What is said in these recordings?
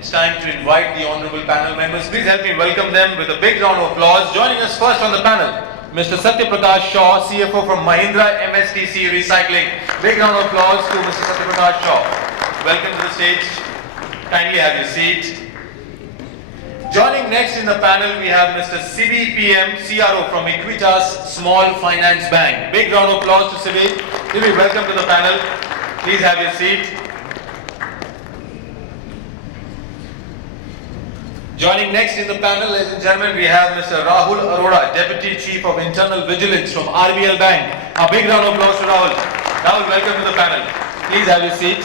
it's time to invite the honorable panel members. Please help me welcome them with a big round of applause. Joining us first on the panel, Mr. Satya Prakash Shaw, CFO from Mahindra MSTC Recycling. Big round of applause to Mr. Satya Prakash Shaw. Welcome to the stage. Kindly have your seat. Joining next in the panel, we have Mr. Sibi PM, CRO from Equitas Small Finance Bank. Big round of applause to Sibi. Sibi, welcome to the panel. Please have your seat. Joining next in the panel, ladies and gentlemen, we have Mr. Rahul Arora, Deputy Chief of Internal Vigilance from RBL Bank. A big round of applause to Rahul. Rahul, welcome to the panel. Please have your seat.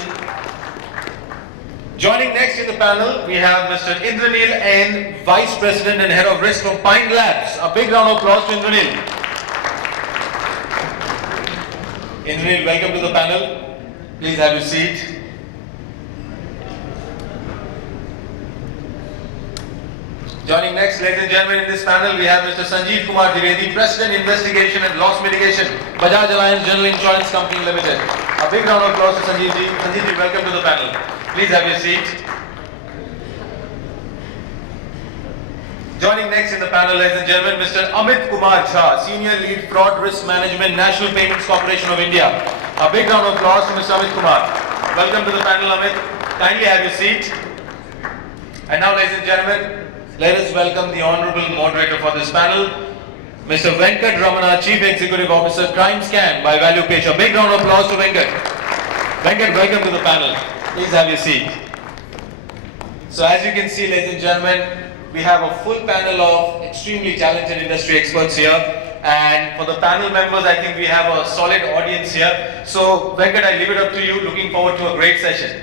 Joining next in the panel, we have Mr. Indranil N, Vice President and Head of Risk from Pine Labs. A big round of applause to Indranil. Indranil, welcome to the panel. Please have your seat. Joining next, ladies and gentlemen, in this panel, we have Mr. Sanjiv Kumar Dwivedi, President, Investigation and Loss Mitigation, Bajaj Allianz General Insurance Company Limited. A big round of applause to Sanjiv ji. Sanjiv ji, welcome to the panel. Please have your seat. Joining next in the panel, ladies and gentlemen, Mr. Amitkumar 𝐏𝐴, Senior Lead Fraud Risk Management, National Payments Corporation of India. A big round of applause to Mr. Amitkumar. Welcome to the panel, Amit. Kindly have your seat. And now, ladies and gentlemen, let us welcome the honorable moderator for this panel, Mr. Venkat Ramana, Chief Executive Officer, CrimeScan by Valuepitch. A big round of applause to Venkat. Venkat, welcome to the panel. Please have your seat. So as you can see, ladies and gentlemen, we have a full panel of extremely talented industry experts here. And for the panel members, I think we have a solid audience here. So Venkat, I leave it up to you. Looking forward to a great session.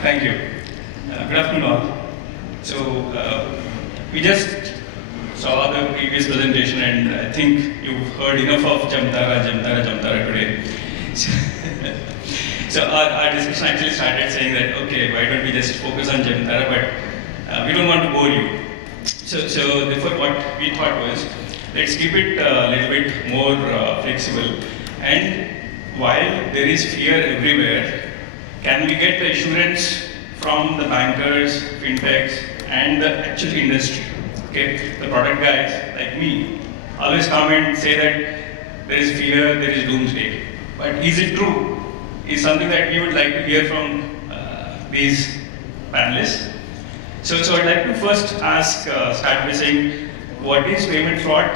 Thank you. Good afternoon all. So we just saw the previous presentation and I think you've heard enough of Jamtara today. So our discussion actually started saying that, okay, why don't we just focus on Jamtara, but we don't want to bore you. So therefore what we thought was, let's keep it a little bit more flexible. And while there is fear everywhere, can we get the assurance from the bankers, fintechs, and the actual industry? Okay, the product guys like me always come and say that there is fear, there is doomsday. But is it true? Is something that we would like to hear from these panelists. So I'd like to first start by saying, what is payment fraud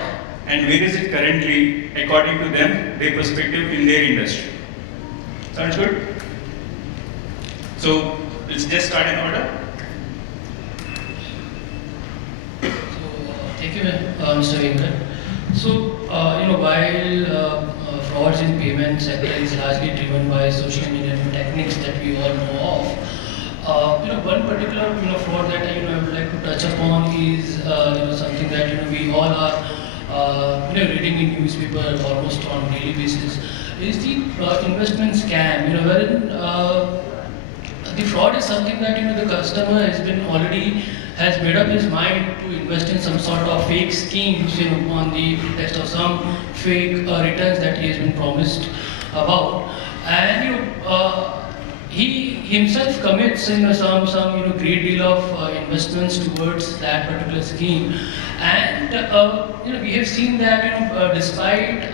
and where is it currently, according to them, their perspective in their industry? Sounds good? So let's just start in order. Thank you, Mr. Venkat. So, while frauds in payment sector is largely driven by social engineering techniques that we all know of, one particular fraud that I would like to touch upon is something that we all are reading in newspaper almost on daily basis, is the investment scam. Wherein the fraud is something that the customer has made up his mind to invest in some sort of fake schemes, on the pretext of some fake returns that he has been promised about, and he himself commits some great deal of investments towards that particular scheme, and we have seen that despite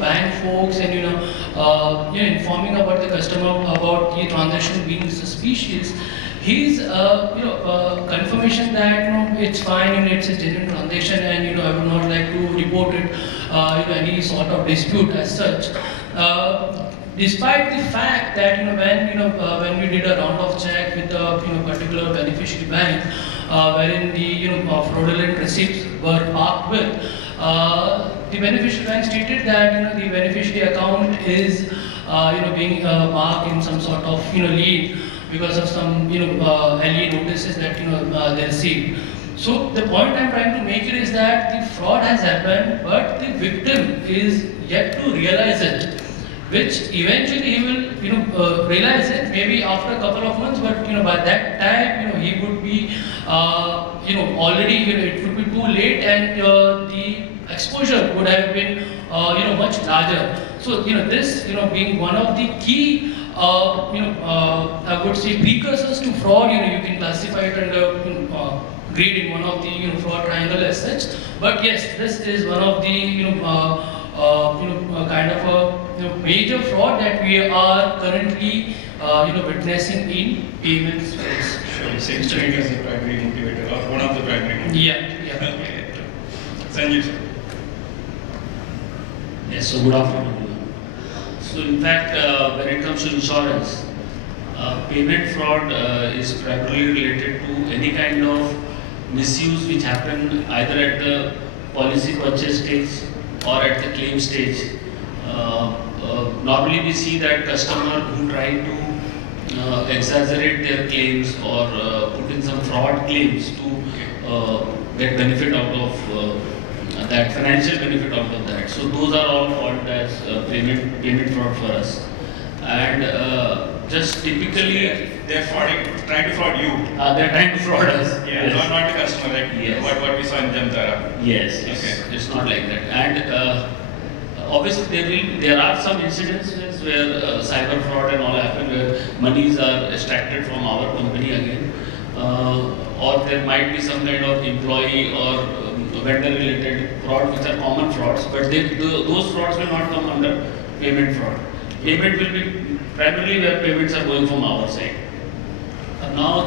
bank folks and informing about the customer about the transaction being suspicious, his confirmation that it's fine and it's a genuine transaction and I would not like to report it any sort of dispute as such. Despite the fact that when we did a round of check with a particular beneficiary bank, wherein the fraudulent receipts were parked with, the beneficiary bank stated that the beneficiary account is being marked in some sort of lead because of some LE notices that they received. So the point I'm trying to make is that the fraud has happened, but the victim is yet to realize it, which eventually he will realize it maybe after a couple of months, but by that time he would be already it would be too late, and the exposure would have been much larger. So this being one of the key I would say precursors to fraud. You can classify it under grade in one of the fraud triangle as such. But yes, this is one of the kind of a major fraud that we are currently witnessing in payment space. Sure. Seems to me as the primary motivator or one of the primary motivators. Yeah. Okay. Sanjiv, sir. Yes, so good afternoon. So in fact, when it comes to insurance, payment fraud is primarily related to any kind of misuse which happen either at the policy purchase stage or at the claim stage. Normally we see that customer who try to exaggerate their claims or put in some fraud claims to get benefit out of that financial benefit out of that. So those are all called as payment fraud for us. And just typically they're frauding, trying to fraud you. they're trying to fraud us. Yeah, Yes. not the customer. Like Yes. what we saw in Jamtara. Yes, Okay. it's not like that. And obviously there are some incidences where cyber fraud and all happen, where monies are extracted from our company again, or there might be some kind of employee or vendor-related fraud, which are common frauds. But those frauds will not come under payment fraud. Payment will be primarily where payments are going from our side. Now,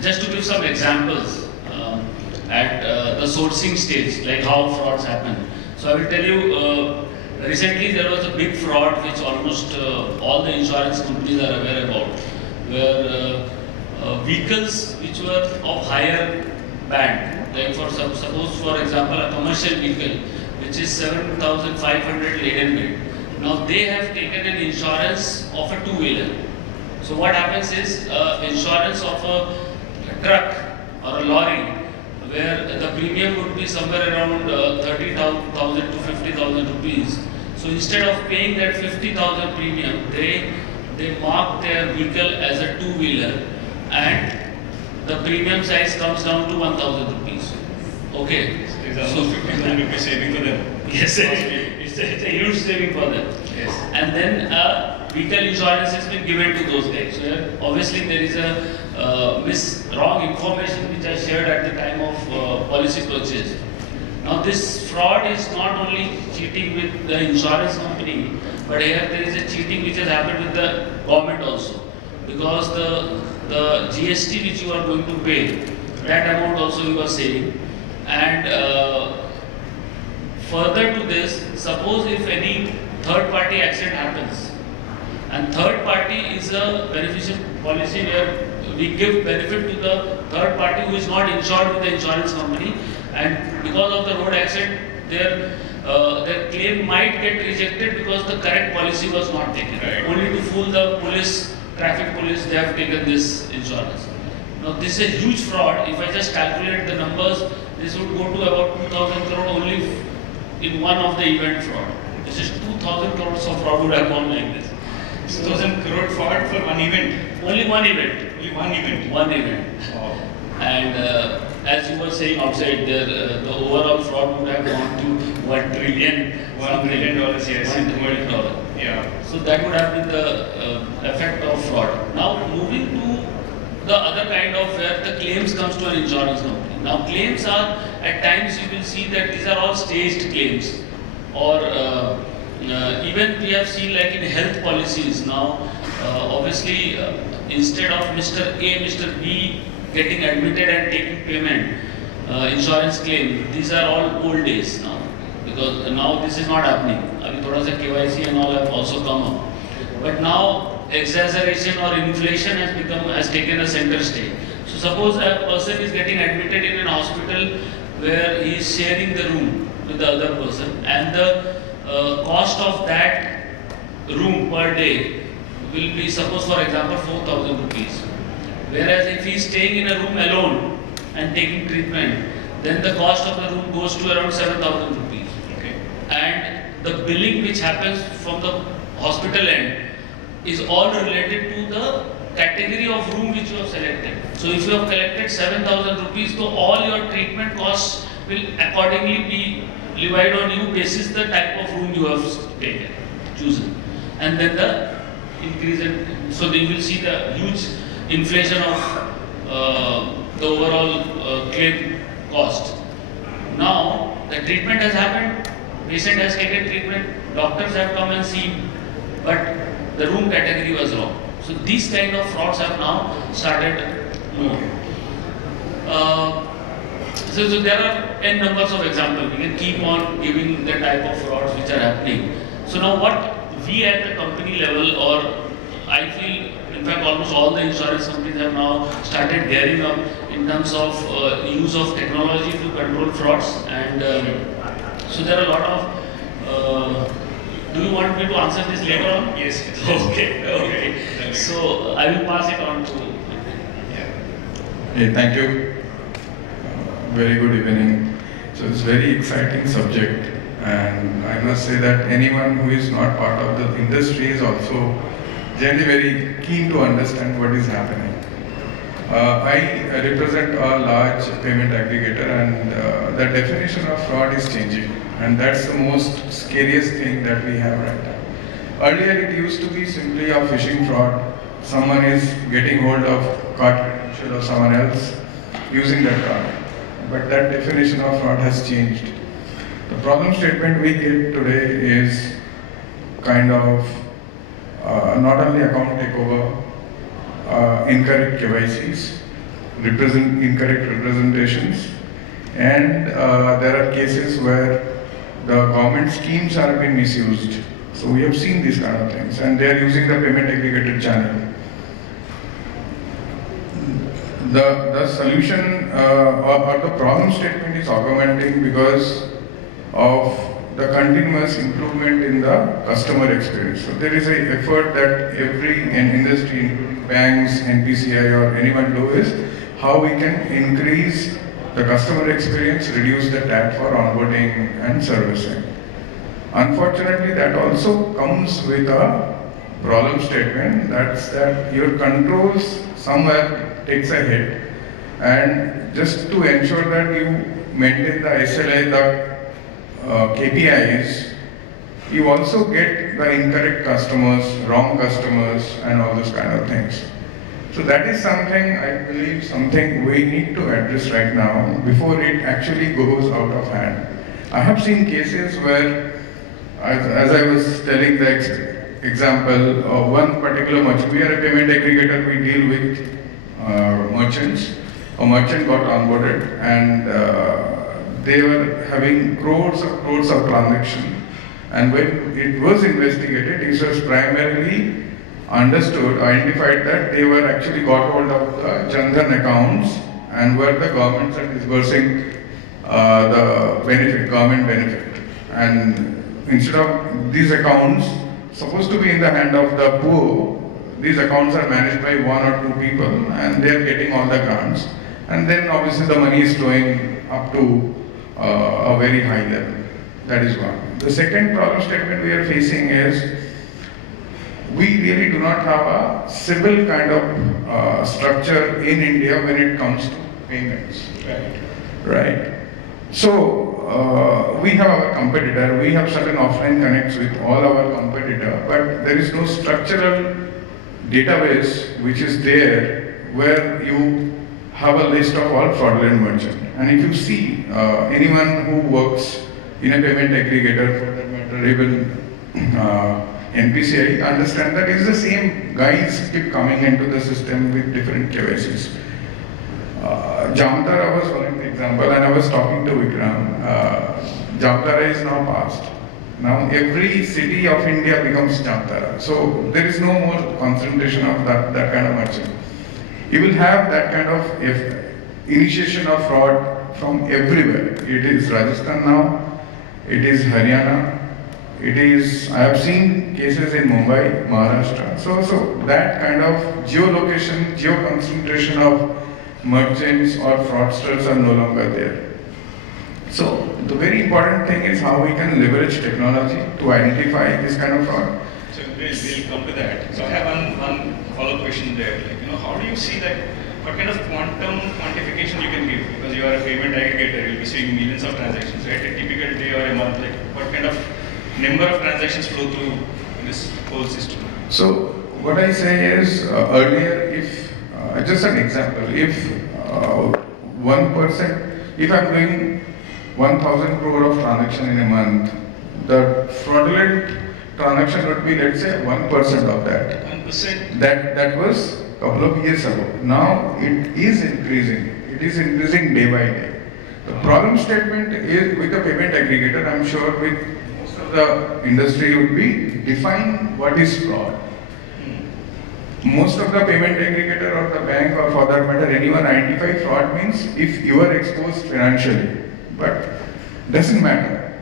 just to give some examples at the sourcing stage, like how frauds happen. So I will tell you, recently there was a big fraud which almost all the insurance companies are aware about, where vehicles which were of higher band, like suppose for example a commercial vehicle which is 7,500 laden weight. Now they have taken an insurance of a two-wheeler. So what happens is insurance of a truck or a lorry, where the premium would be somewhere around 30,000 to 50,000 rupees. So instead of paying that 50,000 premium, they mark their vehicle as a two-wheeler, and the premium size comes down to 1,000 rupees. Okay. It's almost 50,000 rupees saving for them. Yes, it's a huge saving for them. Yes. And then vehicle insurance has been given to those guys. So obviously there is a wrong information which I shared at the time of policy purchase. Now this fraud is not only cheating with the insurance company, but here there is a cheating which has happened with the government also. Because the GST which you are going to pay, that amount also you are saving. And further to this, suppose if any third party accident happens, and third party is a beneficial policy where we give benefit to the third party who is not insured with the insurance company, and because of the road accident, their claim might get rejected because the correct policy was not taken. Right. Only to fool the police, traffic police, they have taken this insurance. Now this is a huge fraud. If I just calculate the numbers, this would go to about 2,000 crore only in one of the event fraud. This is 2,000 crores of fraud would have gone like this. 2,000 crore fraud for one event. Only one event. Only one event. One event. Wow. And as you were saying outside there, the overall fraud would have gone to $1 trillion. $1 trillion, yes. $1 trillion. Yeah. So that would have been the effect of fraud. Now moving to the other kind of where the claims comes to an insurance company. Now claims are, at times you will see that these are all staged claims, or even we have seen like in health policies now, obviously instead of Mr. A, Mr. B getting admitted and taking payment, insurance claim, these are all old days now, because now this is not happening. Abhi thoda sa KYC and all have also come up. But now exaggeration or inflation has taken a center stage. So suppose a person is getting admitted in an hospital where he is sharing the room with the other person, and the cost of that room per day will be, suppose for example, 4,000 rupees. Whereas if he is staying in a room alone and taking treatment, then the cost of the room goes to around 7,000 rupees. Okay. And the billing which happens from the hospital end is all related to the category of room which you have selected. So if you have collected 7,000 rupees, so all your treatment costs will accordingly be levied on you basis the type of room you have taken, chosen. And then the increase in, so you will see the huge inflation of the overall claim cost. Now the treatment has happened, patient has taken treatment, doctors have come and seen, but the room category was wrong. So these kind of frauds have now started more. So there are n numbers of examples. We can keep on giving the type of frauds which are happening. So now what we at the company level, or I feel, in fact almost all the insurance companies have now started gearing up in terms of use of technology to control frauds, and so there are a lot of, do you want me to answer this later on? Yes. Okay. So I will pass it on to. Hey, thank you. Very good evening. So it's very exciting subject, and I must say that anyone who is not part of the industry is also generally very keen to understand what is happening. I represent a large payment aggregator, and the definition of fraud is changing, and that's the most scariest thing that we have right now. Earlier it used to be simply a phishing fraud. Someone is getting hold of card credential of someone else using that card. But that definition of fraud has changed. The problem statement we get today is kind of not only account takeover, incorrect KYCs, incorrect representations, and there are cases where the government schemes are being misused. So we have seen these kind of things, and they are using the payment aggregator channel. The solution or the problem statement is augmenting because of the continuous improvement in the customer experience. So there is an effort that every industry, including banks, NPCI or anyone do is how we can increase the customer experience, reduce the TAT for onboarding and servicing. Unfortunately, that also comes with a problem statement, that's that your controls somewhere takes a hit, and just to ensure that you maintain the SLA, the KPIs, you also get the incorrect customers, wrong customers, and all those kind of things. So that is something, I believe, something we need to address right now before it actually goes out of hand. I have seen cases where, as I was telling the example, one particular merchant, we are a payment aggregator, we deal with merchants. A merchant got onboarded, and they were having crores of transactions. And when it was investigated, it was primarily identified that they were actually got hold of the Jan-Dhan accounts, and where the governments are disbursing the benefit, government benefit. And instead of these accounts supposed to be in the hand of the poor, these accounts are managed by one or two people, and they are getting all the grants. And then obviously the money is flowing up to a very high level. That is one. The second problem statement we are facing is we really do not have a civil kind of structure in India when it comes to payments. Right. So we have our competitor, we have certain offline connects with all our competitor, but there is no structural database which is there where you have a list of all fraudulent merchants. And if you see anyone who works in a payment aggregator, for that matter, even NPCI, understand that it's the same guys keep coming into the system with different KYCs. Jamtara was one example, and I was talking to Vikram. Jamtara is now passed. Now every city of India becomes Jamtara. So there is no more concentration of that kind of merchant. You will have that kind of initiation of fraud from everywhere. It is Rajasthan now, it is Haryana, it is, I have seen cases in Mumbai, Maharashtra. So that kind of geolocation, geo-concentration of merchants or fraudsters are no longer there. So the very important thing is how we can leverage technology to identify this kind of fraud. So we'll come to that. So I have one follow-up question there. Like, how do you see that? What kind of quantification you can give? Because you are a payment aggregator, you'll be seeing millions of transactions, right? A typical day or a month, like what kind of number of transactions flow through this whole system? So what I say is earlier, if just an example, if 1%, if I'm doing 1,000 crore of transaction in a month, the fraudulent transaction would be, let's say, 1% of that. 1%. That was a couple of years ago. Now it is increasing. It is increasing day by day. The problem statement is with the payment aggregator. I'm sure with most of the industry would be define what is fraud. Most of the payment aggregator or the bank or for that matter anyone identify fraud means if you are exposed financially, but doesn't matter.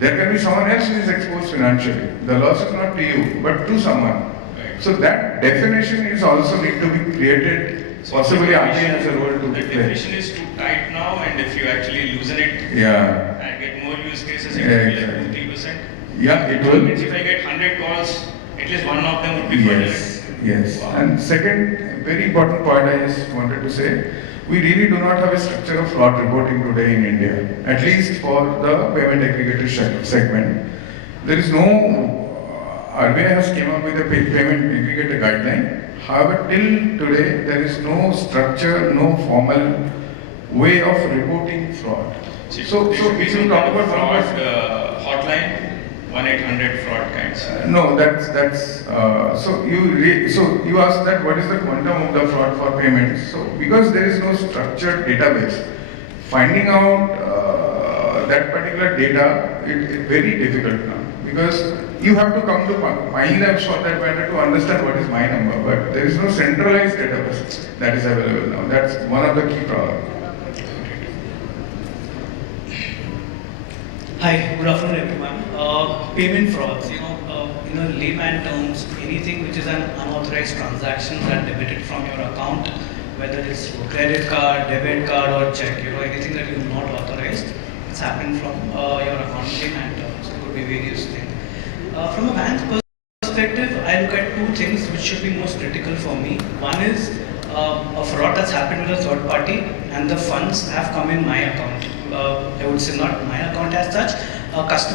There can be someone else who is exposed financially. The loss is not to you, but to someone. Right. So that definition is also need to be created. Possibly RBI has a role to The play. definition is too tight now, and if you actually loosen it Yeah. and get more use cases, it Yeah, will be like exactly. 2-3%. Yeah, it That will. means if I get 100 calls, at least one of them would be fraudulent. Yes. Wow. And second, very important point I just wanted to say, we really do not have a structure of fraud reporting today in India, at least for the payment aggregator segment. There is no, RBI has came up with a payment aggregator guideline. However, till today, there is no structure, no formal way of reporting fraud. So if you talk about fraud 1%, hotline, 1-800-FRAUD kinds. no, that's so you asked that what is the quantum of the fraud for payments? So because there is no structured database, finding out that particular data it very difficult now because you have to come to 𝐏𝐼𝐿abs for that matter to understand what is my number, but there is no centralized database that is available now. That's one of the key problems. Hi, good afternoon everyone. Payment frauds, in layman terms, anything which is an unauthorized transaction that debited from your account, whether it's credit card, debit card or check, anything that is not authorized, it's happened from your account layman terms. It could be various things. From a bank's perspective, I look at two things which should be most critical for me. One is a fraud that's happened with a third party and the funds have come in my account. I would say not my account as such,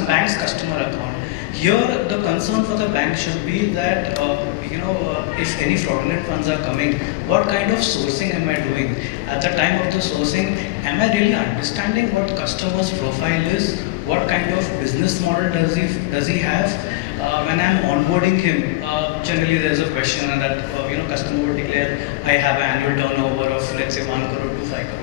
bank's customer account. Here, the concern for the bank should be that, if any fraudulent funds are coming, what kind of sourcing am I doing? At the time of the sourcing, am I really understanding what customer's profile is? What kind of business model does he have? When I'm onboarding him, generally there's a question and that, customer would declare, I have an annual turnover of, let's say, 1 crore to 5 crore.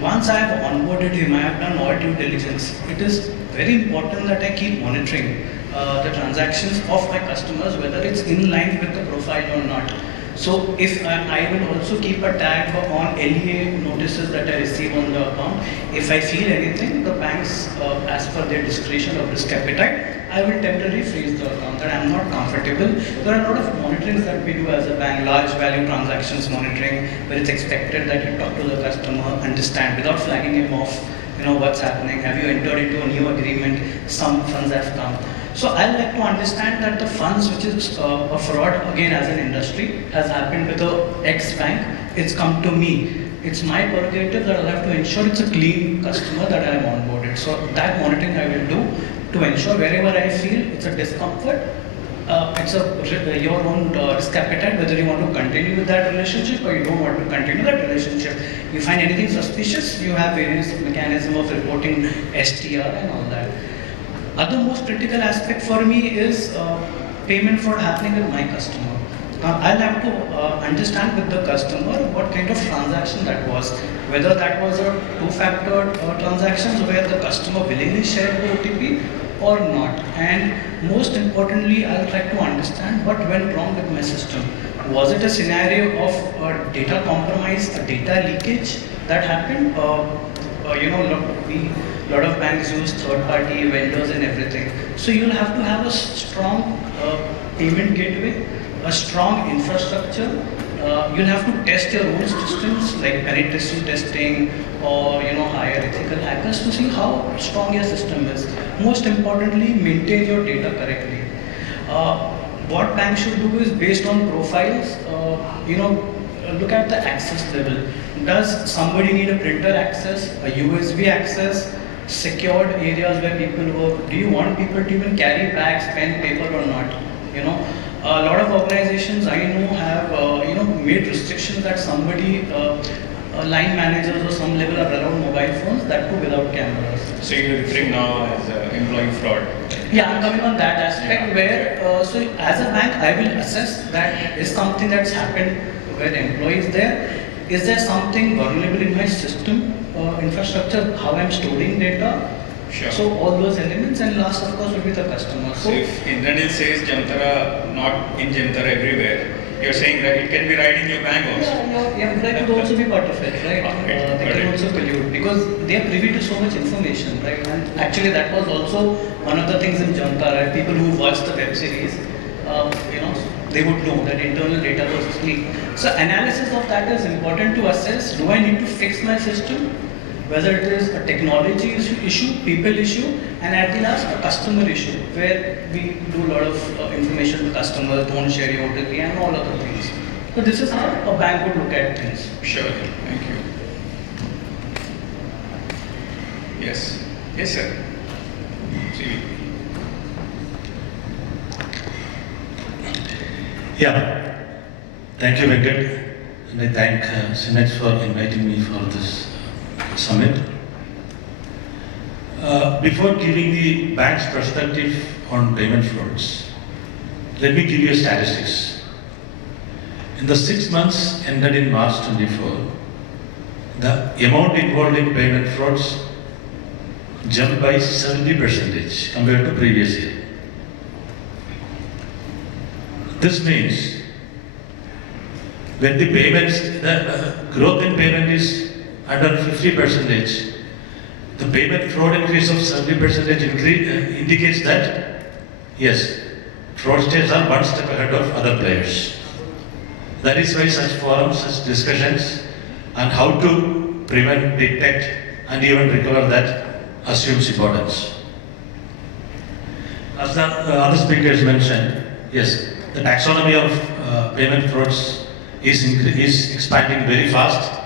Once I have onboarded him, I have done all due diligence. It is very important that I keep monitoring the transactions of my customers, whether it's in line with the profile or not. So if I will also keep a tag on LEA notices that I receive on the account. If I feel anything, the banks, as per their discretion or risk appetite, I will temporarily freeze the account that I'm not comfortable. There are a lot of monitorings that we do as a bank, large value transactions monitoring, where it's expected that you talk to the customer, understand without flagging him off, what's happening, have you entered into a new agreement, some funds have come. So I'd like to understand that the funds, which is a fraud again as an industry, has happened with the X bank, it's come to me. It's my prerogative that I'll have to ensure it's a clean customer that I am onboarded. So that monitoring I will do to ensure wherever I feel it's a discomfort, it's your own risk appetite, whether you want to continue with that relationship or you don't want to continue that relationship. You find anything suspicious, you have various mechanism of reporting STR and all that. Other most critical aspect for me is payment fraud happening with my customer. Now I'll have to understand with the customer what kind of transaction that was, whether that was a two-factor transactions where the customer willingly shared the OTP or not. And most importantly, I'll try to understand what went wrong with my system. Was it a scenario of data compromise, a data leakage that happened? A lot of banks use third-party vendors and everything. So you'll have to have a strong payment gateway, a strong infrastructure. You'll have to test your own systems like penetration testing or hire ethical hackers to see how strong your system is. Most importantly, maintain your data correctly. What banks should do is based on profiles, look at the access level. Does somebody need a printer access, a USB access, secured areas where people work? Do you want people to even carry bags, pen, paper or not? a lot of organizations I know have made restrictions that somebody, line managers or some level are allowed mobile phones, that too without cameras. So you're referring now as employee fraud? Yeah, I'm coming on that aspect where, so as a bank, I will assess that is something that's happened where the employee is there. Is there something vulnerable in my system, infrastructure, how I'm storing data? Sure. So all those elements, and last of course will be the customer. So if Indranil says Jamtara not in Jamtara everywhere, you're saying that it can be right in your bank also? Yeah, your employee could also be part of it, right? They can also collude because they are privy to so much information, right? And actually that was also one of the things in Jamtara. People who watched the web series, they would know that internal data was leaked. So analysis of that is important to assess. Do I need to fix my system? Whether it is a technology issue, people issue, and at the last a customer issue, where we do a lot of information to customers, don't share your OTP and all other things. So this is how a bank would look at things. Sure, thank you. Yes, yes sir. Sibi. Yeah, thank you Venkat, and I thank Synex for inviting me for this summit. Before giving the bank's perspective on payment frauds, let me give you a statistics. In the 6 months ended in March 24, the amount involved in payment frauds jumped by 70% compared to previous year. This means when the payments, the growth in payment is under 50%, the payment fraud increase of 70% indicates that, yes, fraudsters are one step ahead of other players. That is why such forums, such discussions on how to prevent, detect, and even recover that assumes importance. As the other speakers mentioned, yes, the taxonomy of payment frauds is expanding very fast.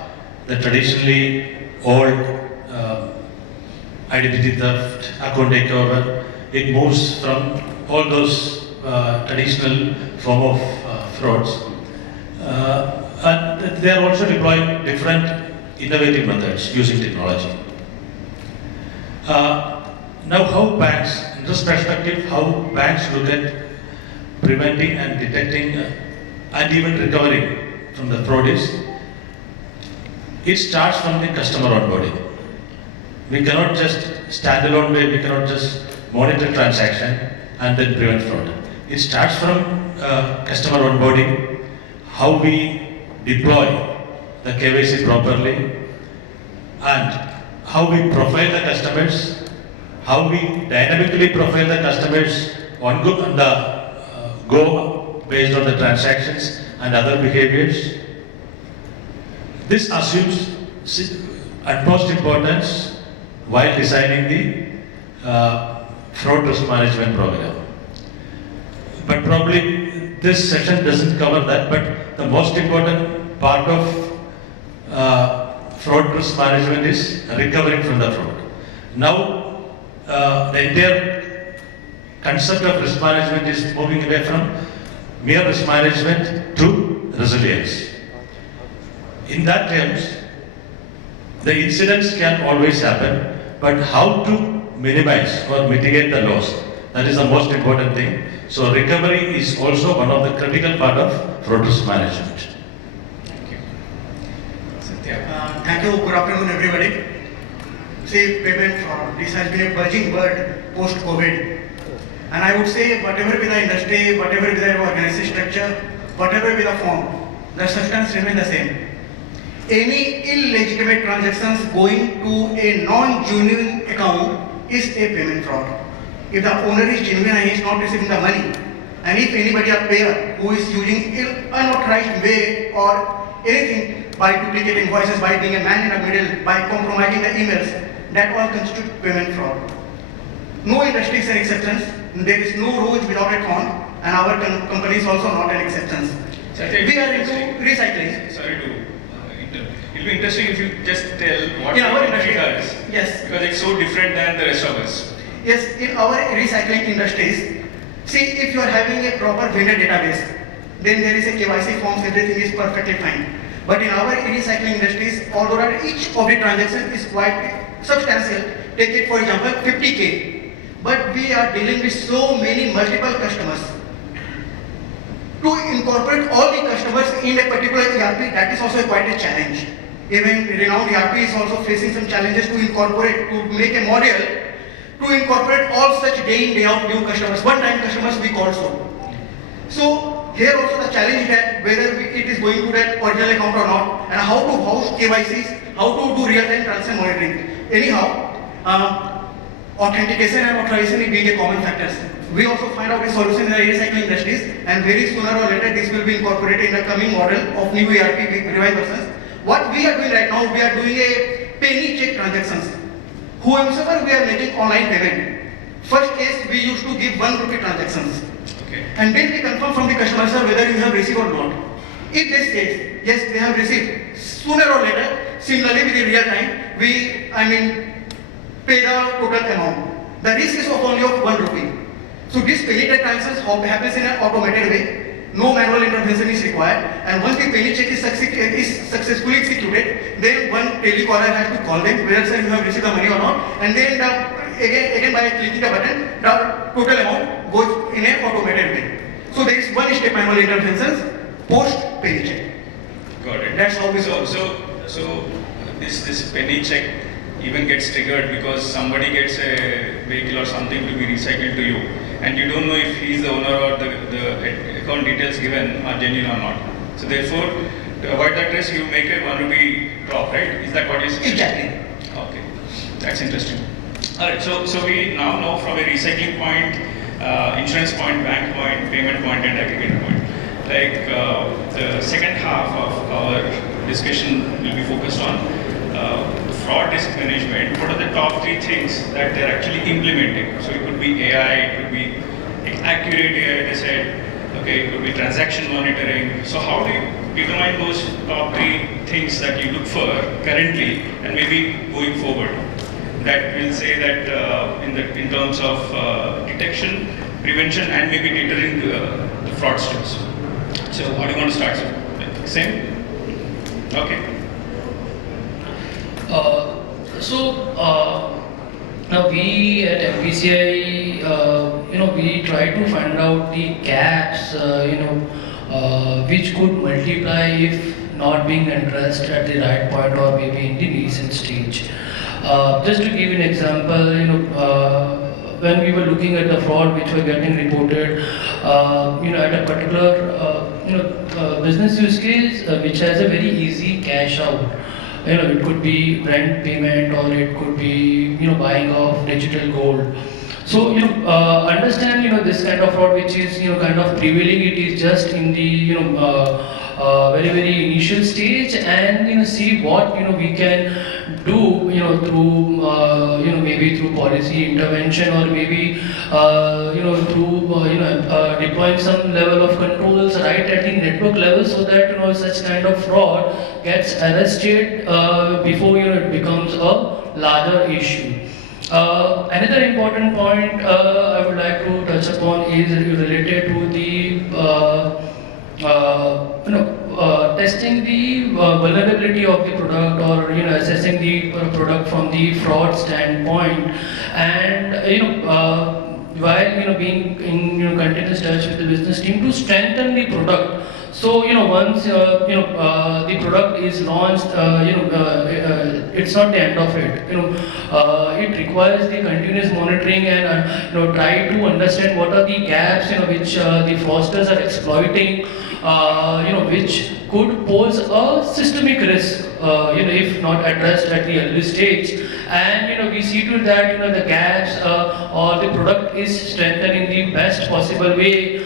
The traditionally old identity theft, account takeover, it moves from all those traditional form of frauds. And they are also deploying different innovative methods using technology. Now how banks, in this perspective, how banks look at preventing and detecting and even recovering from the fraud is, it starts from the customer onboarding. We cannot just standalone way, we cannot just monitor transaction and then prevent fraud. It starts from customer onboarding, how we deploy the KYC properly, and how we profile the customers, how we dynamically profile the customers on go based on the transactions and other behaviors. This assumes utmost importance while designing the fraud risk management program. But probably this session doesn't cover that, but the most important part of fraud risk management is recovering from the fraud. Now, the entire concept of risk management is moving away from mere risk management to resilience. In that terms, the incidents can always happen, but how to minimize or mitigate the loss, that is the most important thing. So recovery is also one of the critical part of fraud risk management. Thank you. Satya. Thank you. Good afternoon, everybody. See, payment fraud, this has been a buzzing word post-COVID. And I would say, whatever be the industry, whatever be the organization structure, whatever be the form, the substance remains the same. Any illegitimate transactions going to a non-genuine account is a payment fraud. If the owner is genuine and he is not receiving the money, and if anybody, a payer who is using unauthorized way or anything by duplicate invoices, by being a man in the middle, by compromising the emails, that all constitute payment fraud. No industry is an exception. There is no rules without a con, and our company is also not an exception. We are into recycling. Sorry to It'll be interesting if you just tell what our it industry does. Yes. Because it's so different than the rest of us. Yes, in our recycling industries, See, if you are having a proper vendor database, then there is a KYC forms, everything is perfectly fine. But in our e-recycling industries, although each of the transaction is quite substantial, take it for example 50K, but we are dealing with so many multiple customers. To incorporate all the customers in a particular ERP, that is also quite a challenge. Even renowned ERP is also facing some challenges to incorporate, to make a model, to incorporate all such day in day out new customers, one-time customers we call so. So here also the challenge that whether it is going to that original account or not, and how to house KYCs, how to do real-time transaction monitoring. Anyhow, authentication and authorization being a common factors. We also find out a solution in the e-recycling industries, and very sooner or later this will be incorporated in the coming model of new ERP revised versions. What we are doing right now, we are doing a penny check transactions. Whoever we are making online payment, first case we used to give 1 rupee transactions. Okay. And then we confirm from the customer, sir, whether you have received or not. If they say, yes, they have received, sooner or later, similarly with the real time, we, pay the total amount. The risk is of only of 1 rupee. So this penny check transactions happens in an automated way. No manual intervention is required, and once the penny check is successfully executed, then one telecaller has to call them whether you have received the money or not, and then again by clicking the button, the total amount goes in an automated way. So there is one step manual interventions post penny check. Got it. That's how we So this penny check even gets triggered because somebody gets a vehicle or something to be recycled to you, and you don't know if he's the owner or the account details given are genuine or not. So therefore, to avoid that risk, you make a 1 rupee drop, right? Is that what you're saying? Exactly. Okay, that's interesting. All right, so we now know from a recycling point, insurance point, bank point, payment point, and aggregator point. Like the second half of our discussion will be focused on fraud risk management. What are the top 3 things that they're actually implementing? So it could be AI, it could be accurate AI, they said. Okay, it could be transaction monitoring. So how do you determine those top 3 things that you look for currently and maybe going forward? That will say that in terms of detection, prevention, and maybe deterring the fraudsters. So how do you want to start? Same? Okay. Now we at NPCI, we try to find out the gaps, which could multiply if not being addressed at the right point or maybe in the nascent stage. Just to give an example, when we were looking at the fraud which were getting reported, at a particular, business use case which has a very easy cash out. It could be rent payment or it could be, buying of digital gold. So, understand, this kind of fraud which is, kind of prevailing, it is just in the, very, very initial stage, and, see what, we can do, through, maybe through policy intervention or maybe, through, deploying some level of controls right at the network level so that, such kind of fraud gets arrested before, it becomes a larger issue. Another important point I would like to touch upon is related to the testing the vulnerability of the product or assessing the product from the fraud standpoint, and while being in continuous touch with the business team to strengthen the product. So once the product is launched, it's not the end of it. It requires the continuous monitoring and try to understand what are the gaps which the fraudsters are exploiting, which could pose a systemic risk, if not addressed at the early stage. And we see to that the gaps or the product is strengthened in the best possible way.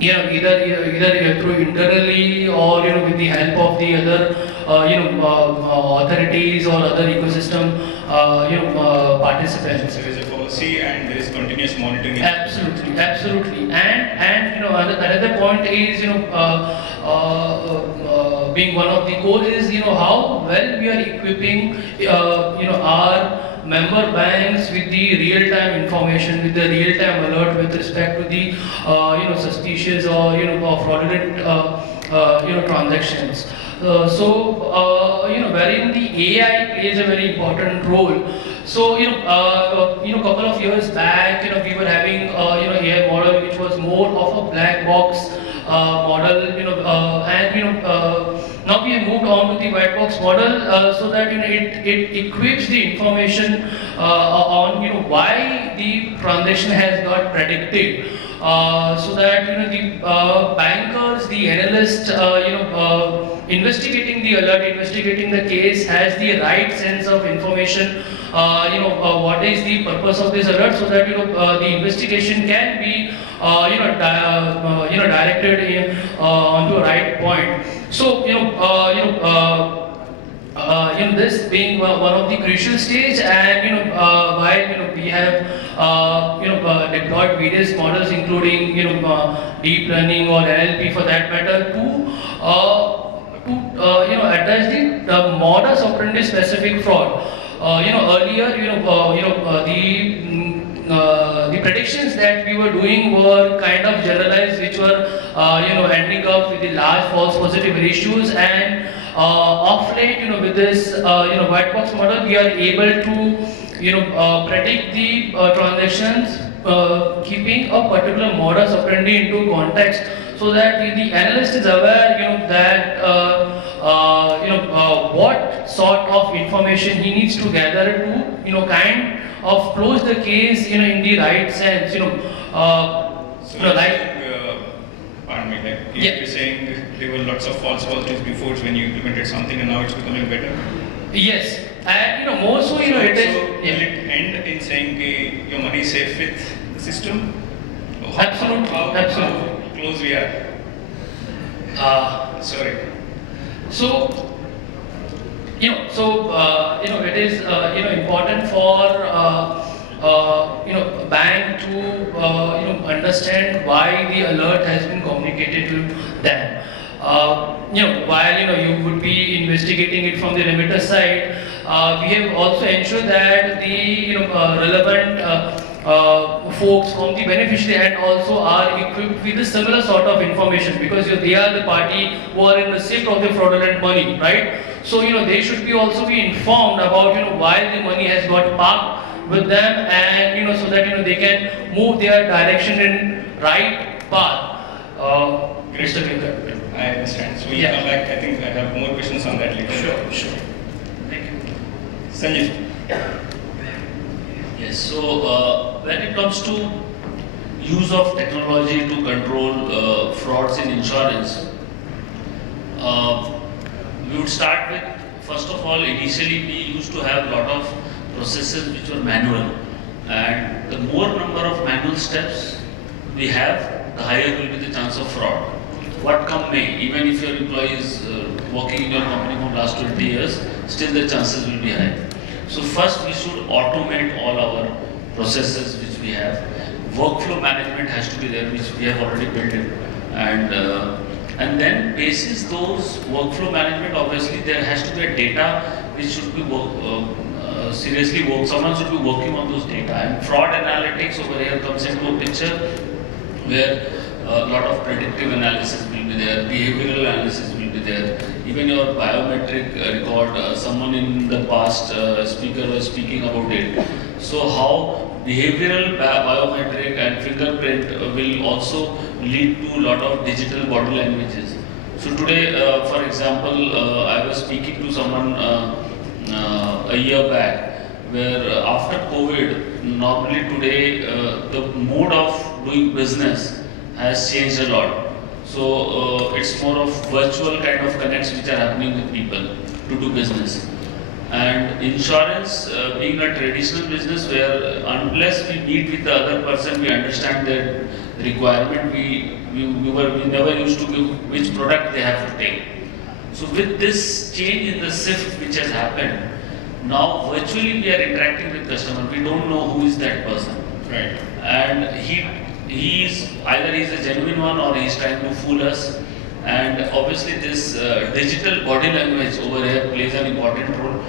Either through internally or with the help of the other authorities or other ecosystem participants. There is a policy and there is continuous monitoring. Absolutely. And another point is being one of the core is how well we are equipping our member banks with the real-time information, with the real-time alert with respect to the suspicious or or fraudulent transactions. Wherein the AI plays a very important role. So, couple of years back, we were having, AI model which was more of a black box model, now we have moved on to the white box model, so that it equips the information on why the transaction has got predicted, so that the bankers, the analyst, investigating the alert, investigating the case, has the right sense of information. What is the purpose of this alert, so that the investigation can be directed onto a right point. So this being one of the crucial stage, and while we have deployed various models, including deep learning or NLP for that matter, to address the modus operandi specific fraud. Earlier, the predictions that we were doing were kind of generalized, which were ending up with the large false positive ratios, and of late, with this white box model, we are able to predict the transactions, keeping a particular modus operandi into context, so that the analyst is aware, that what sort of information he needs to gather to kind of close the case in the right sense. Pardon me, you're saying there were lots of false positives before when you implemented something, and now it's becoming better? Yes, and more so, it is. So will it end in saying your money is safe with the system? Absolutely. How close we are? Sorry. So, it is important for bank to understand why the alert has been communicated to them. While you would be investigating it from the remitter side, we have also ensured that the relevant folks from the beneficiary end also are equipped with a similar sort of information, because they are the party who are in receipt of the fraudulent money, right? So they should be also be informed about why the money has got parked with them, and so that they can move their direction in right path. Mr. Venkat. I understand. So we'll come back. I think I have more questions on that later. Sure. Thank you. Sanjiv. Yes, so when it comes to use of technology to control frauds in insurance, we would start with, first of all, initially we used to have a lot of processes which were manual, and the more number of manual steps we have, the higher will be the chance of fraud. What come may, even if your employee is working in your company for last 20 years, still the chances will be high. So first we should automate all our processes which we have. Workflow management has to be there, which we have already built in. And then basis those workflow management, obviously there has to be a data which should be seriously worked. Someone should be working on those data. And fraud analytics over here comes into a picture where a lot of predictive analysis will be there, behavioral analysis will be there. Even your biometric record, someone in the past speaker was speaking about it. So how behavioral, biometric and fingerprint will also lead to a lot of digital body languages. So today, for example, I was speaking to someone a year back, where after COVID, normally today the mode of doing business has changed a lot. So it's more of virtual kind of connects which are happening with people to do business. And insurance being a traditional business where unless we meet with the other person, we understand their requirement, we never used to give which product they have to take. So with this change in the shift which has happened, now virtually we are interacting with customer. We don't know who is that person. Right. And he's either he's a genuine one or he's trying to fool us. And obviously this digital body language over here plays an important role.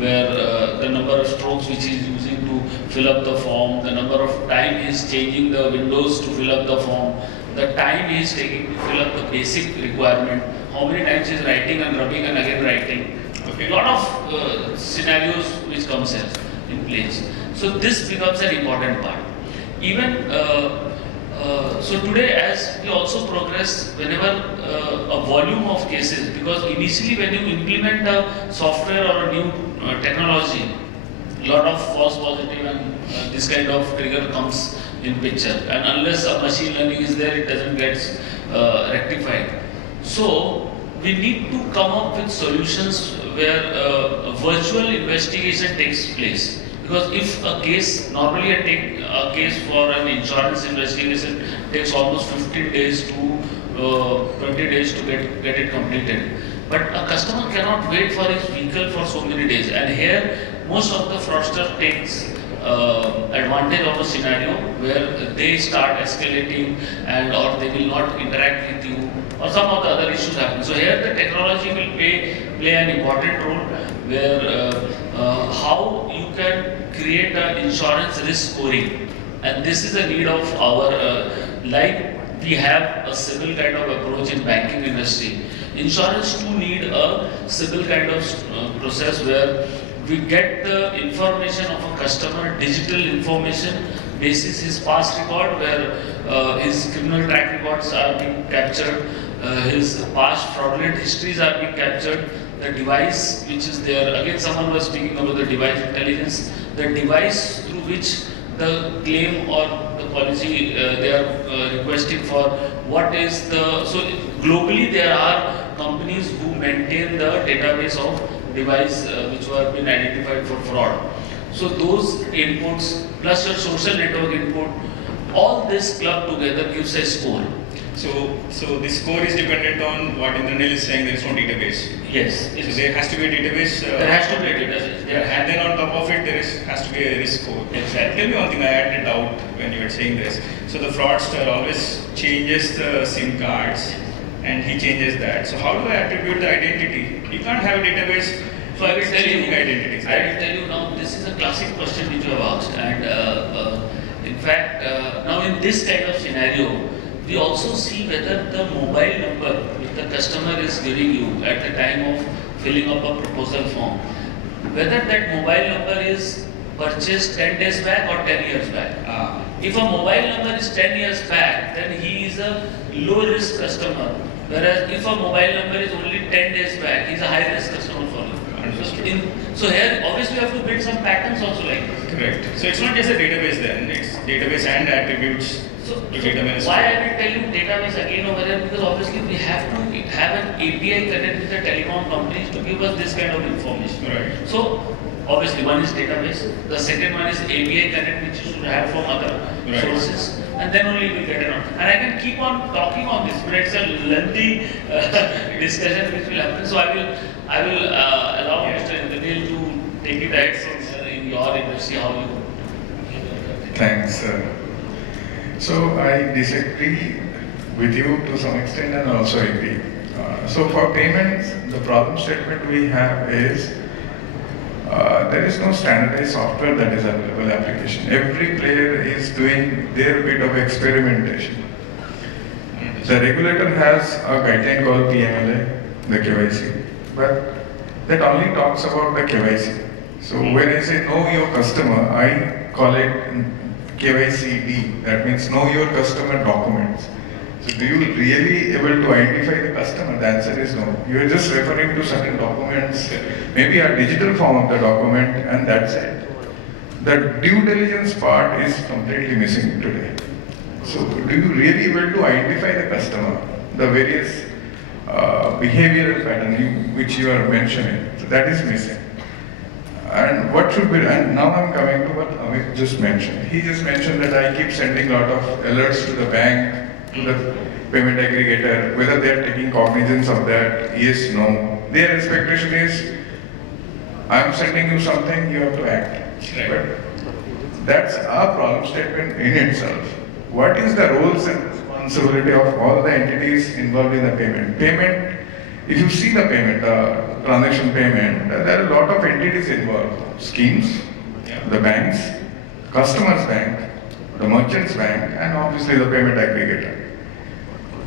where the number of strokes which he is using to fill up the form, the number of time he is changing the windows to fill up the form, the time he is taking to fill up the basic requirement, how many times he is writing and rubbing and again writing. Okay. A lot of scenarios which comes in place. So this becomes an important part. Even so today, as we also progress, whenever a volume of cases, because initially when you implement a software or a new technology, a lot of false positive and this kind of trigger comes in picture, and unless a machine learning is there, it doesn't get rectified. So we need to come up with solutions where a virtual investigation takes place. Because if a case, normally a case for an insurance investigation takes almost 15 days to 20 days to get it completed. But a customer cannot wait for his vehicle for so many days. And here, most of the fraudster takes advantage of a scenario where they start escalating and or they will not interact with you or some of the other issues happen. So here the technology will play an important role where how you can create an insurance risk scoring, and this is a need of our like we have a civil kind of approach in banking industry. Insurance too need a civil kind of process where we get the information of a customer, digital information, basis his past record, where his criminal track records are being captured, his past fraudulent histories are being captured, the device which is there. Again, someone was speaking about the device intelligence, the device through which the claim or the policy they are requesting for, what is the, so globally there are companies who maintain the database of device which were been identified for fraud. So those inputs plus your social network input, all this clubbed together gives a score. So this score is dependent on what Indranil is saying. There is no database. Yes. So there has to be a database. There has to be a database. And then on top of it, has to be a risk score. Exactly. Tell me one thing. I had a doubt when you were saying this. So the fraudster always changes the SIM cards, and he changes that. So how do I attribute the identity? You can't have a database. So I will tell you. Identities. I will tell you now. This is a classic question which you have asked, and in fact, now in this kind of scenario, we also see whether the mobile number which the customer is giving you at the time of filling up a proposal form, whether that mobile number is purchased 10 days back or 10 years back. If a mobile number is 10 years back, then he is a low risk customer. Whereas if a mobile number is only 10 days back, he is a high risk customer for you. So here, obviously, we have to build some patterns also like this. Correct. So it's not just a database then, it's database and attributes to database. Why I will tell you database again over here, because obviously we have to have an API connect with the telecom companies to give us this kind of information. Right. So obviously one is database, the second one is API connect which you should have from other sources, and then only we get it on. And I can keep on talking on this, but it's a lengthy discussion which will happen. So I will allow Mr. Indranil to take it ahead in your industry, how you. Thanks. So I disagree with you to some extent and also agree. So for payments, the problem statement we have is there is no standardized software that is available application. Every player is doing their bit of experimentation. The regulator has a guideline called PMLA, the KYC, but that only talks about the KYC. So when I say know your customer, I call it KYCD, that means know your customer documents. So do you really able to identify the customer? The answer is no. You are just referring to certain documents, maybe a digital form of the document, and that's it. The due diligence part is completely missing today. So do you really able to identify the customer, the various behavioral pattern which you are mentioning? So that is missing. And what should be, and now I'm coming to what Amit just mentioned. He just mentioned that I keep sending a lot of alerts to the bank, to the payment aggregator, whether they are taking cognizance of that, yes, no. Their expectation is, I'm sending you something, you have to act. Right. But that's a problem statement in itself. What is the roles and responsibility of all the entities involved in the payment? Payment if you see the payment, transaction payment, there are a lot of entities involved. Schemes, the banks, customers bank, the merchants bank, and obviously the payment aggregator.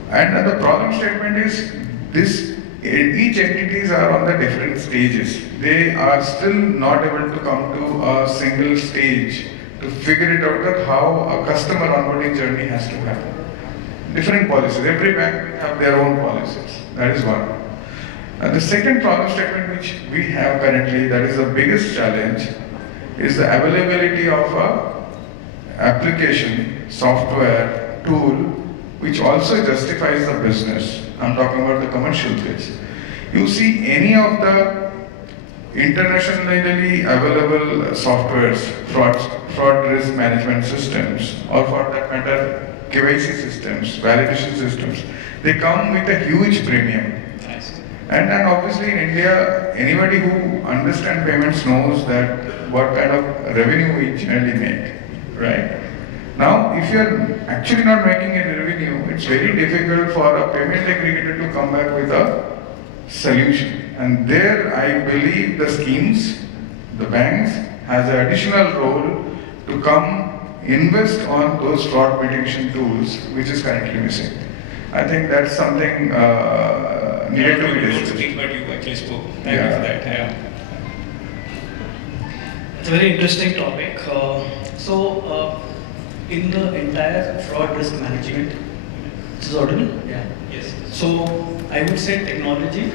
And the problem statement is this: each entities are on the different stages. They are still not able to come to a single stage to figure it out that how a customer onboarding journey has to happen. Different policies. Every bank will have their own policies. That is one. And the second problem statement which we have currently, that is the biggest challenge, is the availability of a application, software, tool, which also justifies the business. I'm talking about the commercial case. You see any of the internationally available softwares, fraud risk management systems, or for that matter, KYC systems, validation systems, they come with a huge premium. And then obviously in India, anybody who understands payments knows that what kind of revenue we generally make, right? Now, if you're actually not making any revenue, it's very difficult for a payment aggregator to come back with a solution. And there, I believe the schemes, the banks, has an additional role to come invest on those fraud mitigation tools, which is currently missing. I think that's something needed to be discussed. But you actually spoke. Thank you for that. Yeah. It's a very interesting topic. In the entire fraud risk management, this is audible? Yeah. Yes. So I would say technology,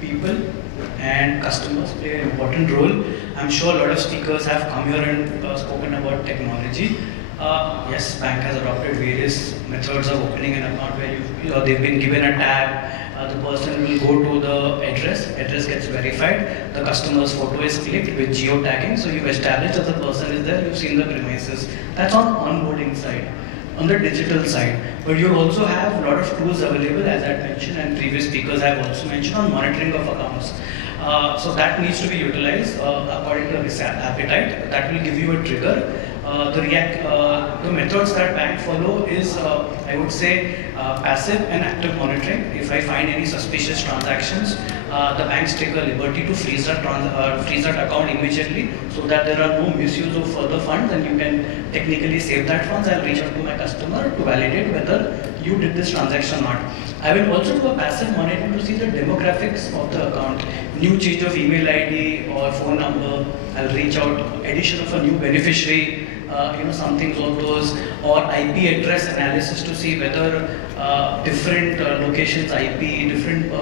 people, and customers play an important role. I'm sure a lot of speakers have come here and spoken about technology. Yes, bank has adopted various methods of opening an account where they've been given a tab. The person will go to the address gets verified, the customer's photo is clicked with geotagging, so you've established that the person is there, you've seen the premises. That's on onboarding side, on the digital side. But you also have a lot of tools available, as I mentioned, and previous speakers have also mentioned, on monitoring of accounts. So that needs to be utilized according to risk appetite. That will give you a trigger. The methods that banks follow is, I would say, passive and active monitoring. If I find any suspicious transactions, the banks take a liberty to freeze that account immediately, so that there are no misuse of further funds, and you can technically save that funds. I'll reach out to my customer to validate whether you did this transaction or not. I will also do a passive monitoring to see the demographics of the account. New change of email ID or phone number, I'll reach out, addition of a new beneficiary, some things of those, or IP address analysis to see whether different locations IP, different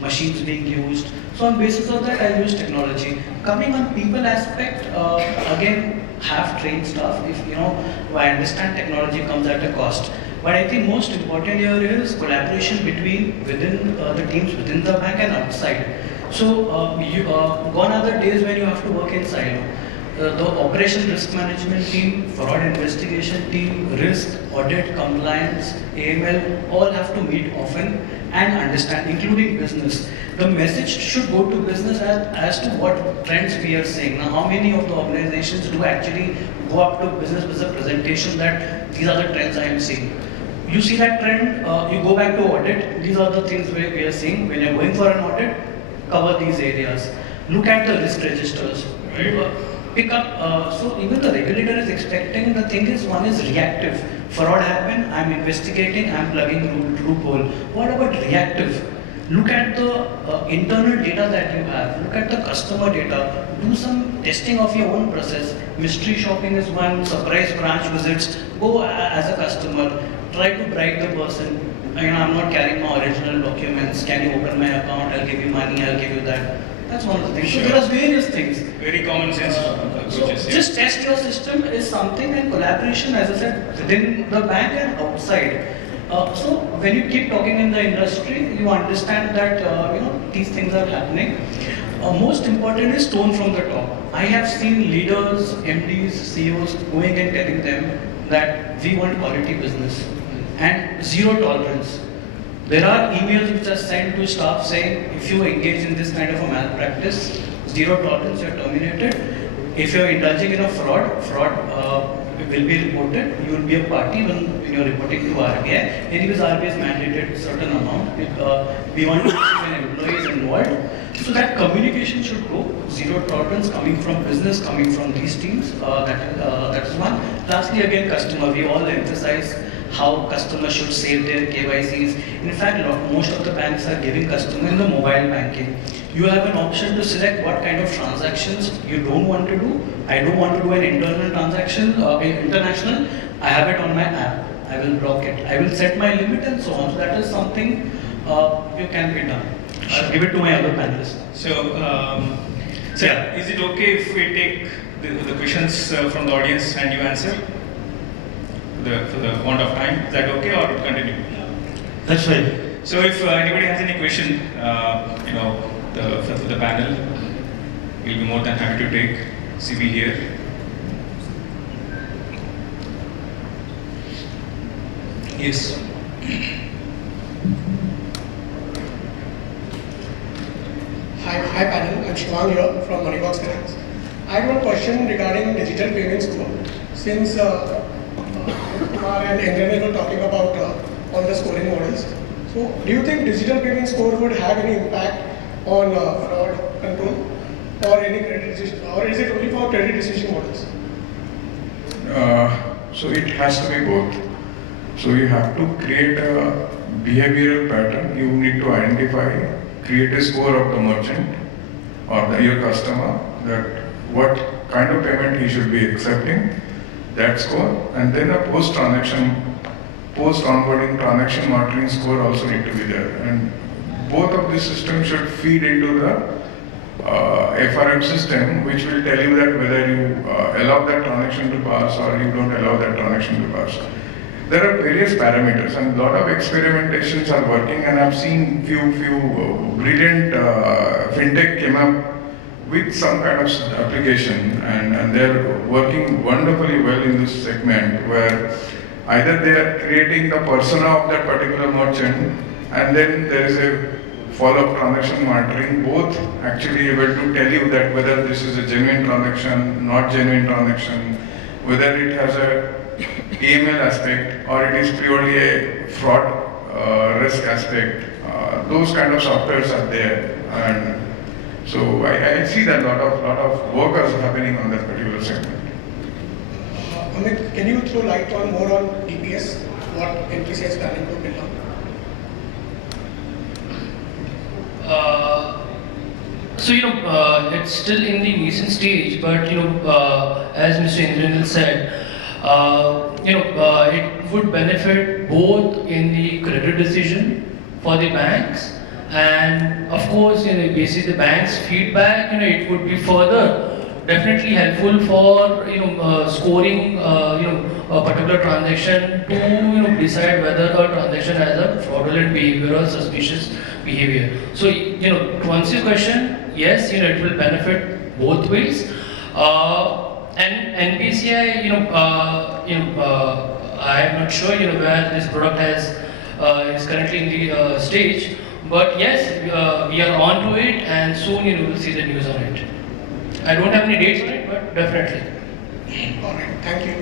machines being used. So on basis of that, I'll use technology. Coming on people aspect, again, have trained staff. If I understand technology comes at a cost. But I think most important here is collaboration within the teams within the bank and outside. So gone are the days when you have to work in silo. The operation risk management team, fraud investigation team, risk, audit, compliance, AML, all have to meet often and understand, including business. The message should go to business as to what trends we are seeing. Now, how many of the organizations do actually go up to business with a presentation that these are the trends I am seeing? You see that trend, you go back to audit, these are the things we are seeing. When you're going for an audit, cover these areas. Look at the risk registers. Pick up, so even the regulator is expecting, the thing is, one is reactive. Fraud happened, I'm investigating, I'm plugging loophole. What about reactive? Look at the internal data that you have. Look at the customer data. Do some testing of your own process. Mystery shopping is one, surprise branch visits. Go as a customer. Try to bribe the person. I'm not carrying my original documents. Can you open my account? I'll give you money, I'll give you that. That's one of the things. Sure. So there are various things. Very common sense approaches. So just test your system is something, and collaboration, as I said, within the bank and outside. So when you keep talking in the industry, you understand that these things are happening. Most important is tone from the top. I have seen leaders, MDs, CEOs going and telling them that we want quality business and zero tolerance. There are emails which are sent to staff saying, if you engage in this kind of a malpractice, zero tolerance, you're terminated. If you're indulging in a fraud, will be reported. You will be a party when you are reporting to RBI. Anyways, RBI has mandated certain amount. We want to see when employees involved. So that communication should go. Zero tolerance coming from business, coming from these teams. That is one. Lastly, again, customer. We all emphasize how customers should save their KYCs. In fact, most of the banks are giving customer in the mobile banking. You have an option to select what kind of transactions you don't want to do. I don't want to do an internal transaction, international. I have it on my app. I will block it. I will set my limit and so on. So that is something you can be done. I'll give it to my other panelists. So, sir, is it okay if we take the questions from the audience and you answer for the amount of time? Is that okay or continue? That's right. So, if anybody has any question, for the panel, we'll be more than happy to take. Sibi here. Yes. Hi panel, I'm Shivang here from Moneybox Finance. I have a question regarding digital payment score. Since Kumar and Indranil were talking about all the scoring models, so do you think digital payment score would have any impact on fraud control or any credit decision, or is it only for credit decision models? So it has to be both. So you have to create a behavioral pattern. You need to identify, create a score of the merchant or your customer, that what kind of payment he should be accepting, that score, and then a post-onboarding transaction monitoring score also need to be there. And both of these systems should feed into the FRM system, which will tell you that whether you allow that transaction to pass or you don't allow that transaction to pass. There are various parameters and a lot of experimentations are working, and I've seen few brilliant fintech came up with some kind of application, and they're working wonderfully well in this segment, where either they are creating the persona of that particular merchant, and then there is a follow-up transaction monitoring, both actually able to tell you that whether this is a genuine transaction, not genuine transaction, whether it has a AML aspect or it is purely a fraud risk aspect. Those kind of softwares are there, and so I see that lot of work is happening on that particular segment. Amit, can you throw light on more on DPS, what NPCI is planning to build on? So it's still in the nascent stage, but as Mr. Indranil said, it would benefit both in the credit decision for the banks, and of course, based on the bank's feedback, it would be further definitely helpful for scoring a particular transaction to decide whether a transaction has a fraudulent behavior or suspicious behavior. So to answer your question, yes, it will benefit both ways. And NPCI, I am not sure where this product is currently in the stage, but yes, we are on to it, and soon we will see the news on it. I don't have any dates on it, but definitely. All right, thank you.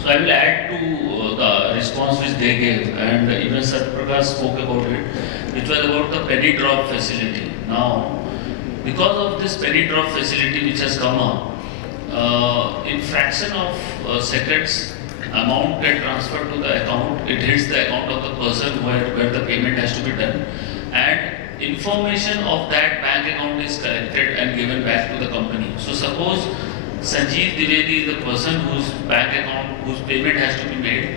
So I will add to the response which they gave, and even Prakash spoke about it, which was about the penny drop facility. Now, because of this penny drop facility which has come up, in fraction of seconds, amount get transferred to the account, it hits the account of the person where the payment has to be done, and information of that bank account is collected and given back to the company. So suppose Sanjiv Dwivedi is the person whose bank account, whose payment has to be made,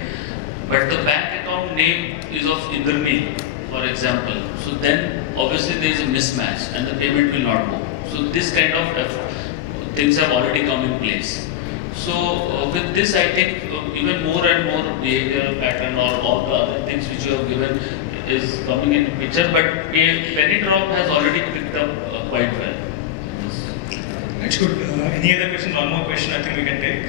but the bank account name is of Indranil, for example. So then obviously there is a mismatch and the payment will not go. So this kind of things have already come in place. So with this, I think even more and more behavioral pattern or all the other things which you have given is coming into picture, but a penny drop has already picked up quite well. That's good. Any other question? One more question I think we can take.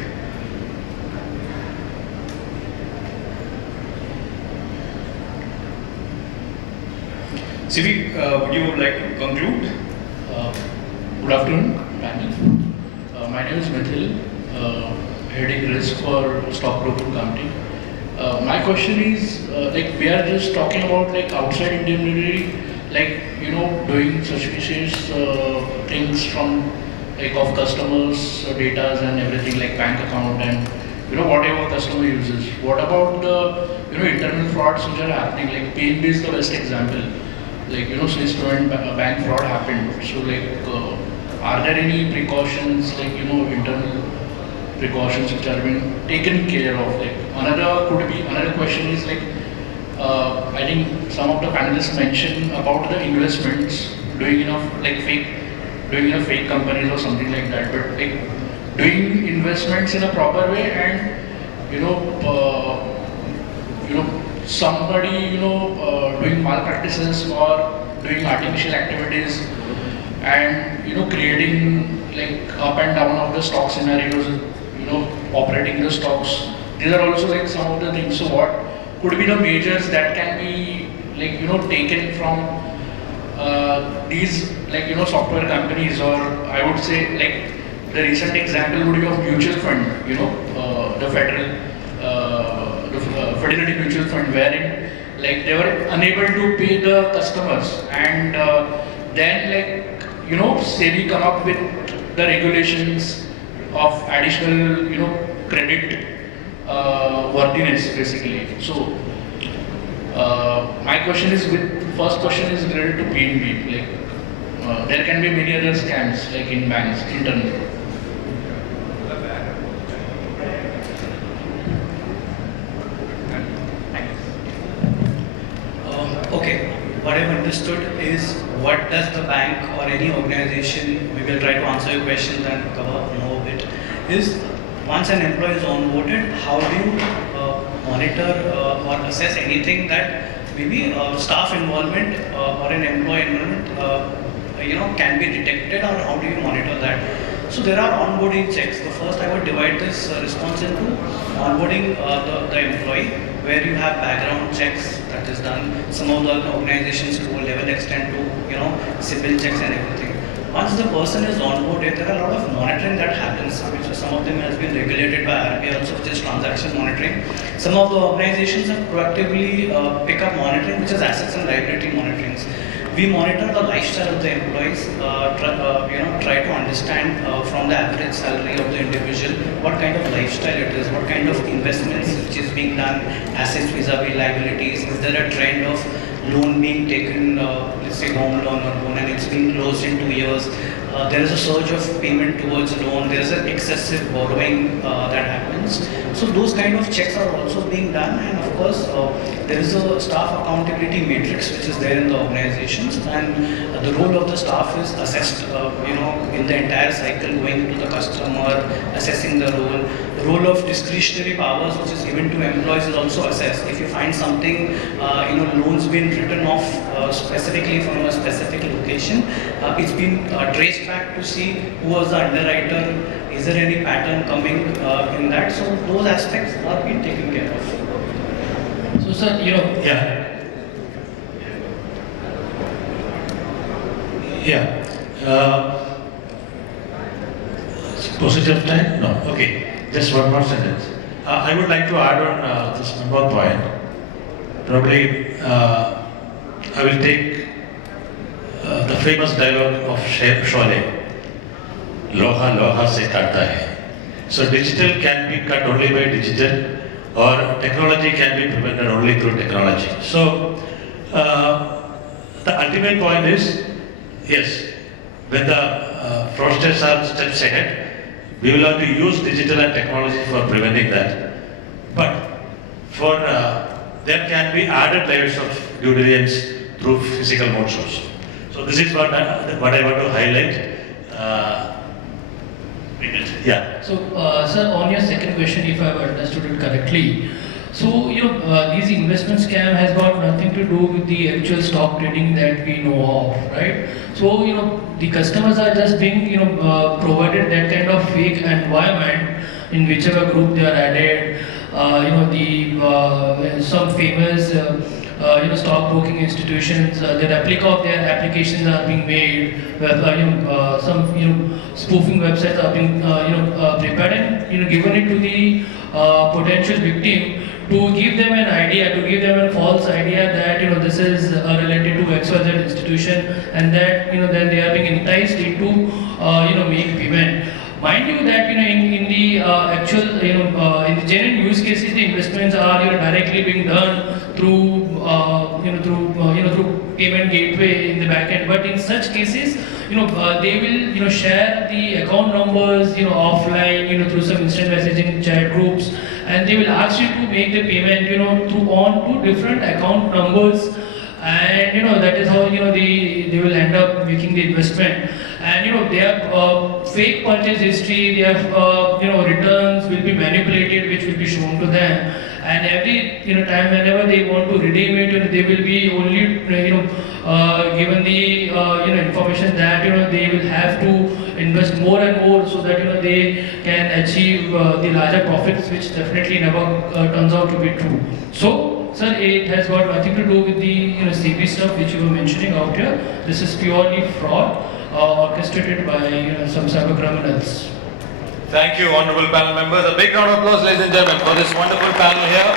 Sibi, would you like to conclude? Good afternoon, panel. My name is Mithil, heading risk for stockbroking company. My question is, like we are just talking about like outside indemnity, like doing suspicious things from like of customers' data and everything like bank account and whatever customer uses. What about the internal frauds which are happening? Like PNB is the best example. Like Swiss bank fraud happened. So like, are there any precautions like internal precautions which are being taken care of? Like another question is like, I think some of the panelists mentioned about the investments doing fake companies or something like that. But like doing investments in a proper way and somebody doing malpractices or doing artificial activities and creating like up and down of the stock scenarios, operating the stocks. These are also like some of the things. So what could be the measures that can be like taken from these like software companies, or I would say like the recent example would be of mutual fund, the Fidelity Mutual Fund, wherein like they were unable to pay the customers, and then like SEBI come up with the regulations of additional credit worthiness basically. So my question is, first question is related to PNB. Like there can be many other scams like in banks internally. Okay, what I've understood is, what does the bank or any organization, we will try to answer your questions and cover more of it, is once an employee is onboarded, how do you monitor or assess anything that maybe staff involvement or an employee involvement can be detected, or how do you monitor that? So there are onboarding checks. The first, I would divide this response into onboarding the employee, where you have background checks that is done. Some of the organizations to a level extent to civil checks and everything. Once the person is onboarded, there are a lot of monitoring that happens, which some of them has been regulated by RBL also, which is transaction monitoring. Some of the organizations have proactively pick up monitoring, which is assets and liability monitoring. We monitor the lifestyle of the employees, try to understand from the average salary of the individual what kind of lifestyle it is, what kind of investments which is being done, assets vis-a-vis liabilities. Is there a trend of loan being taken, let's say home loan or loan, and it's been closed in 2 years? There is a surge of payment towards loan, there is an excessive borrowing that happens. So those kind of checks are also being done, and of course there is a staff accountability matrix which is there in the organizations, and the role of the staff is assessed in the entire cycle, going to the customer, assessing the role. The role of discretionary powers which is given to employees is also assessed. If you find something, loans been written off specifically from a specific location, it's been traced back to see who was the underwriter, is there any pattern coming in that. So those aspects are being taken care of. So sir, Postage of time? No. Okay. Just one more sentence. I would like to add on this one more point. Probably I will take the famous dialogue of Sholay. Loha loha se katta hai. So digital can be cut only by digital, or technology can be prevented only through technology. So the ultimate point is, yes, when the fraudsters are steps ahead, we will have to use digital and technology for preventing that. But for there can be added layers of due diligence through physical modes also. So this is what I want to highlight. So, sir, on your second question, if I have understood it correctly, so these investment scam has got nothing to do with the actual stock trading that we know of, right? So the customers are just being provided that kind of fake environment in whichever group they are added. Some famous stockbroking institutions, the replica of their applications are being made, some spoofing websites are being prepared and given it to the potential victim to give them an idea, to give them a false idea that this is related to XYZ institution, and that then they are being enticed into make payment. Mind you that in the actual in the genuine use cases, the investments are directly being done through through payment gateway in the back end. But in such cases, they will share the account numbers offline through some instant messaging chat groups, and they will ask you to make the payment through on two different account numbers, and that is how they will end up making the investment. And they have fake purchase history, they have returns will be manipulated, which will be shown to them, and every time whenever they want to redeem it, they will be only given the information that they will have to invest more and more so that they can achieve the larger profits, which definitely never turns out to be true. So sir, it has got nothing to do with the CB stuff which you were mentioning out here. This is purely fraud orchestrated by some cyber criminals. Thank you, honorable panel members. A big round of applause, ladies and gentlemen, for this wonderful panel here.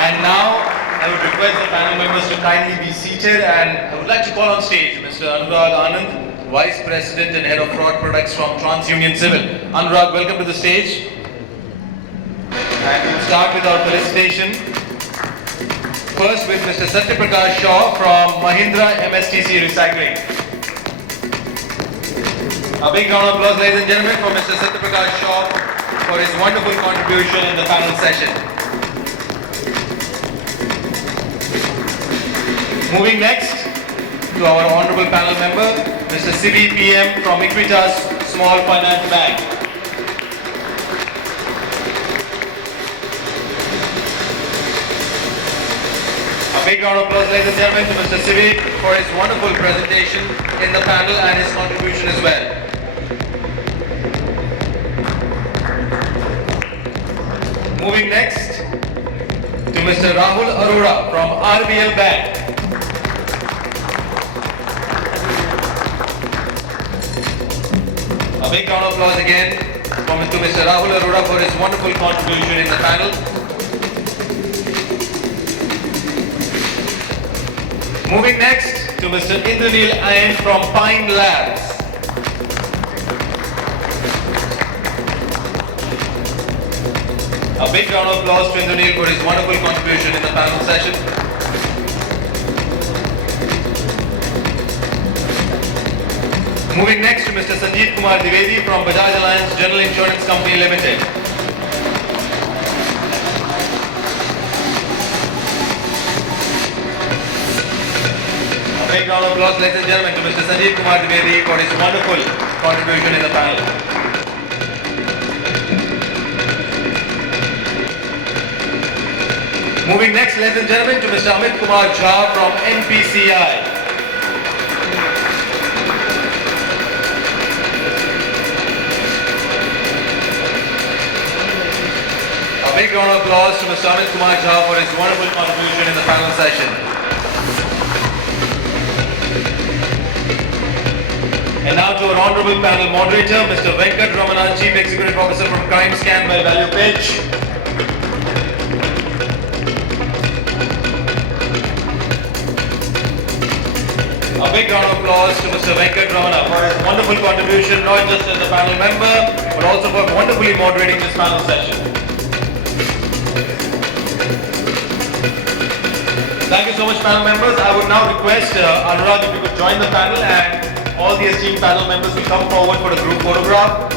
And now I would request the panel members to kindly be seated, and I would like to call on stage Mr. Rahul Arora, Vice President and Head of Fraud Products from TransUnion Civil. Anurag, welcome to the stage. And we'll start with our felicitation. First with Mr. Satya from Mahindra MSTC Recycling. A big round of applause, ladies and gentlemen, for Mr. Satya for his wonderful contribution in the panel session. Moving next to our honorable panel member, Mr. Sibi PM from Equitas Small Finance Bank. A big round of applause, ladies and gentlemen, to Mr. Sibi for his wonderful presentation in the panel and his contribution as well. Moving next to Mr. Rahul Arora from RBL Bank. A big round of applause again to Mr. Rahul Arora for his wonderful contribution in the panel. Moving next to Mr. Indranil from Pine Labs. A big round of applause to Indranil for his wonderful contribution in the panel session. Moving next to Mr. Sanjiv Dwivedi from Bajaj Allianz General Insurance Company Limited. A big round of applause, ladies and gentlemen, to Mr. Sanjiv Dwivedi for his wonderful contribution in the panel. Moving next, ladies and gentlemen, to Mr. Amitkumar from NPCI. A big round of applause to Mr. Amitkumar for his wonderful contribution in the panel session. And now to our honorable panel moderator, Mr. Venkat, Ramana, Chief Executive Officer from CrimeScan by Valuepitch. A big round of applause to Mr. Venkat Ramana for his wonderful contribution, not just as a panel member, but also for wonderfully moderating this panel session. Thank you so much, panel members. I would now request Anurag if you could join the panel, and all the esteemed panel members will come forward for a group photograph.